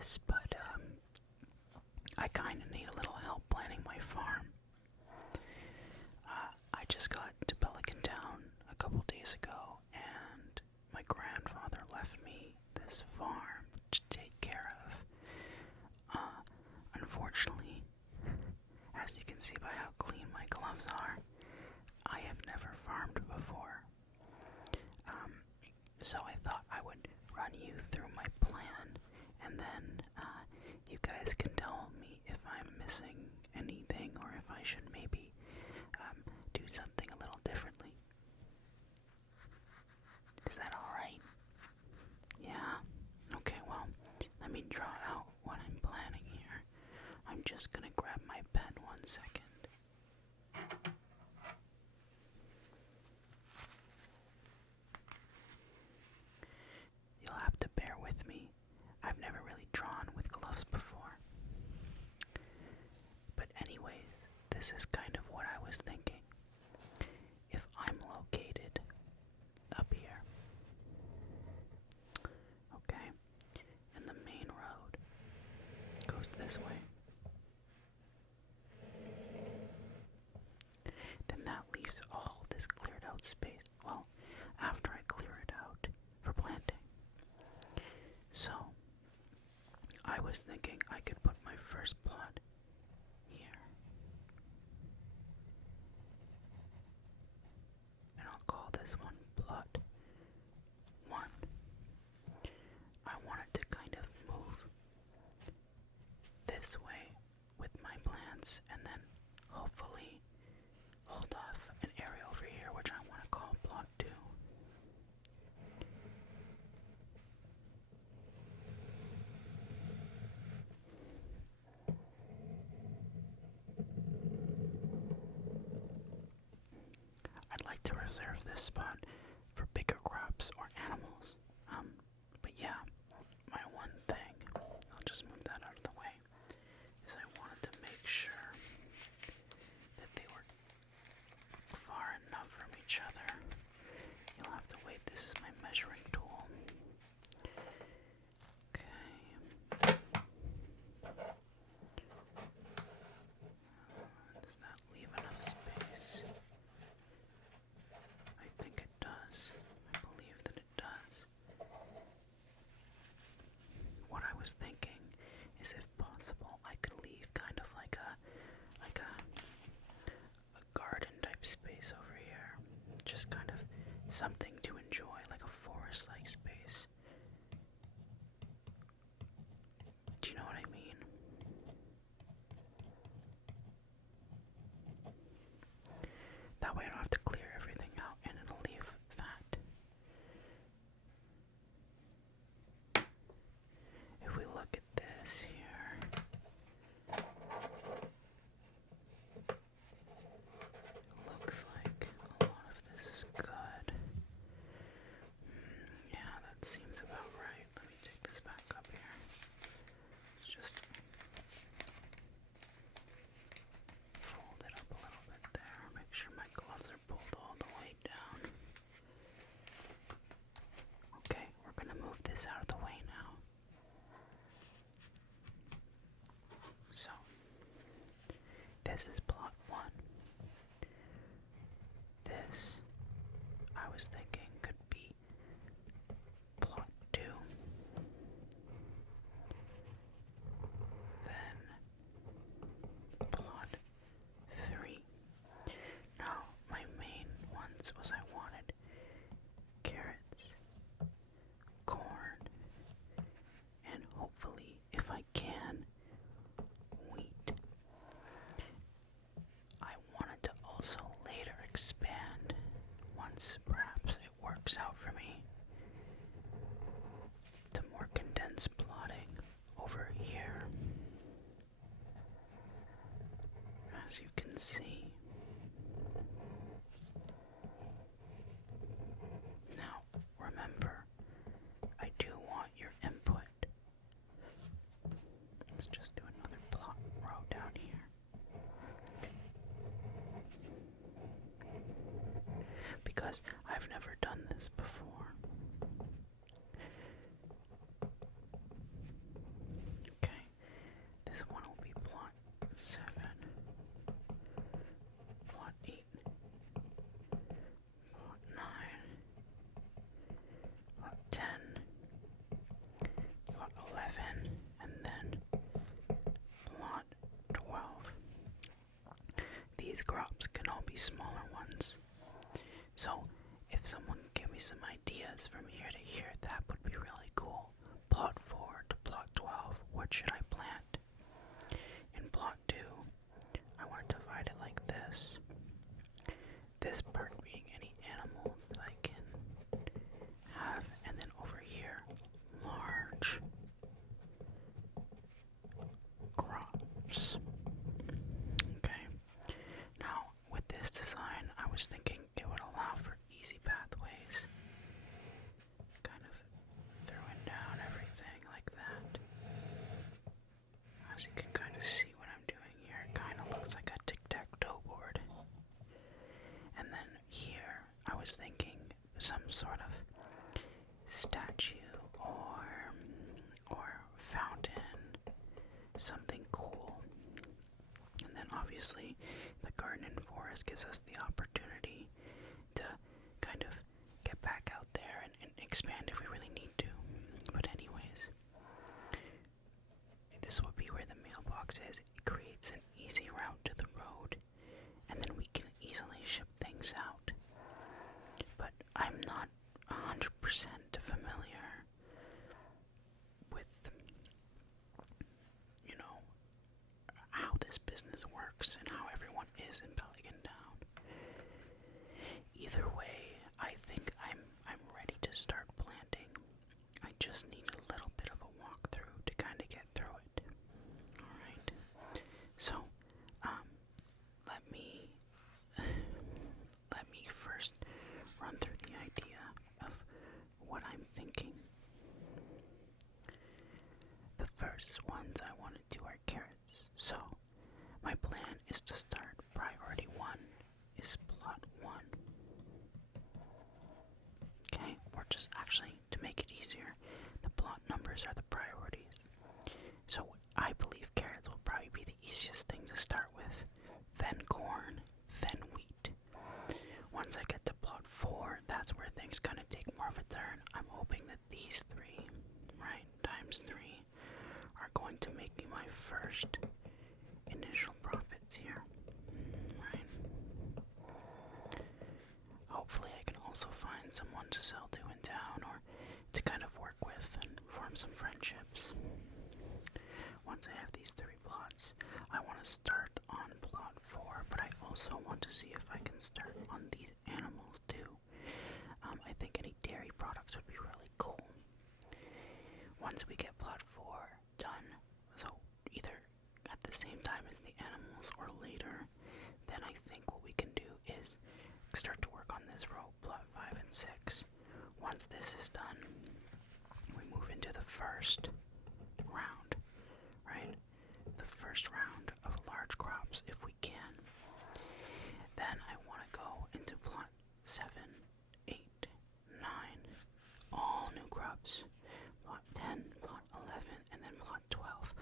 this, but I kind of need a little help planning my farm. I just got to Pelican Town a couple days ago, and my grandfather left me this farm to take care of. Unfortunately, as you can see by how clean my gloves are, I have never farmed before. So I thought I would run you through my plan, and then you guys can tell me if I'm missing anything or if I should maybe do something a little differently. Is that alright? Yeah? Okay, well, let me draw out what I'm planning here. I'm just gonna grab my pen 1 second. You'll have to bear with me. I've never really drawn with gloves before. But anyways, this is kind of what I was thinking. If I'm located up here, okay, and the main road goes this way, then that leaves all this cleared out space. Well, after I clear it out for planting. So, I was thinking I could put my first plot here. And I'll call this one plot 1. I wanted to kind of move this way with my plants and then hopefully hold off an area over here which I want to call plot 2. I'd like to reserve this spot for bigger crops or animals. But yeah, my one thing, I'll just move that out of the way, is I wanted to make sure that they were far enough from each other. You'll have to wait, this is my measuring tool. Okay. Does that leave enough space? I think it does. I believe that it does. What I was thinking is, if possible, I could leave kind of like a garden type space over here. Just kind of something to enjoy, like a forest-like space. Do you know what I mean? That way I don't have to clear everything out and it'll leave that. If we look at this here, looks like a lot of this is good. Yeah, that seems about right. Let me take this back up here. Let's just fold it up a little bit there. Make sure my gloves are pulled all the way down. Okay, we're gonna move this out of the way now. So, this is plot 1. This, I was thinking, could be plot 2. Then plot 3. Now, my main ones was I wanted carrots, corn, and hopefully, if I can, wheat. I wanted to also later expand, once perhaps it works out for me, to more condensed plotting over here. As you can see. Now, remember, I do want your input. Let's just do another plot row down here. Because I've never done this before. these smaller ones. So if someone can give me some ideas from here to here, that would be really cool. Plot 4 to plot 12, what should I plant? In plot 2, I want to divide it like this. This part being any animals that I can have, and then over here, large crops. Okay. Now, with this design, I was thinking it would allow for easy pathways. Kind of throwing down everything like that. As you can kind of see what I'm doing here, it kind of looks like a tic-tac-toe board. And then here, I was thinking some sort of statue or fountain, something cool. And then obviously, the garden and forest gives us the opportunity to kind of get back out there and expand if we really need to. But anyways, this would be where the mailbox is. It creates an easy route to the road, and then we can easily ship things out. But I'm not 100% familiar with, how this business works and how everyone is in Pelican Town. Either way, I think I'm ready to start planting. I just need a little bit of a walkthrough to kind of get through it. Alright, so let me first run through the idea of what I'm thinking. The first ones I want to do are carrots. So my plan is to start priority 1 is plot 1. Okay, or just actually to make it easier, the plot numbers are the priorities. So I believe carrots will probably be the easiest thing to start with, then corn, then wheat. Once I get to plot 4, that's where things kind of take more of a turn. I'm hoping that these 3, right, times 3, are going to make me my first initial profits here, right? Hopefully I can also find someone to sell to in town or to kind of work with and form some friendships. Once I have these 3 plots, I want to start on plot 4, but I also want to see if I can start on these animals too. I think any dairy products would be really cool. Once we get plot 4 done, so either at the same time as the animals or later, then I think what we can do is start to work on this row, plot 5 and 6. Once this is done, we move into the first round, right? The first round of large crops if we can. Then I want to go into plot 7, 8, 9, all new crops. Plot 10, plot 11, and then plot 12,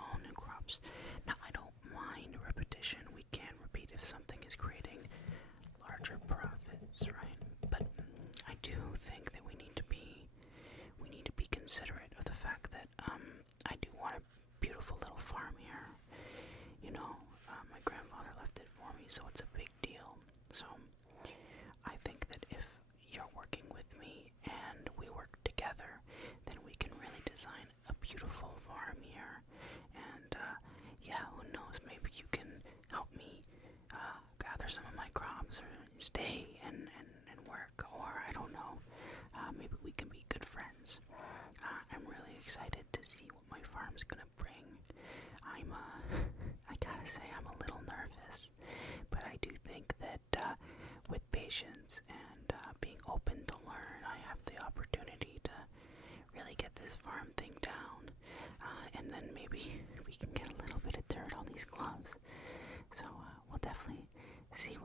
all new crops. Now I don't mind repetition. We can repeat if something is creating larger profits, right? But I do think that we need to be considerate of the fact that I do want a beautiful little farm here. My grandfather left it for me, so it's a big deal. So I think that if you're working with me and we work together, then we can really design a beautiful farm here. And who knows, maybe you can help me gather some of my crops or stay and work, or I don't know, maybe we can be good friends. I'm really excited to see what my farm's gonna bring. I gotta say I'm a little nervous, but I do think that with patience and being open to learn, I have the opportunity to really get this farm thing down, and then maybe we can get a little bit of dirt on these gloves. So we'll definitely see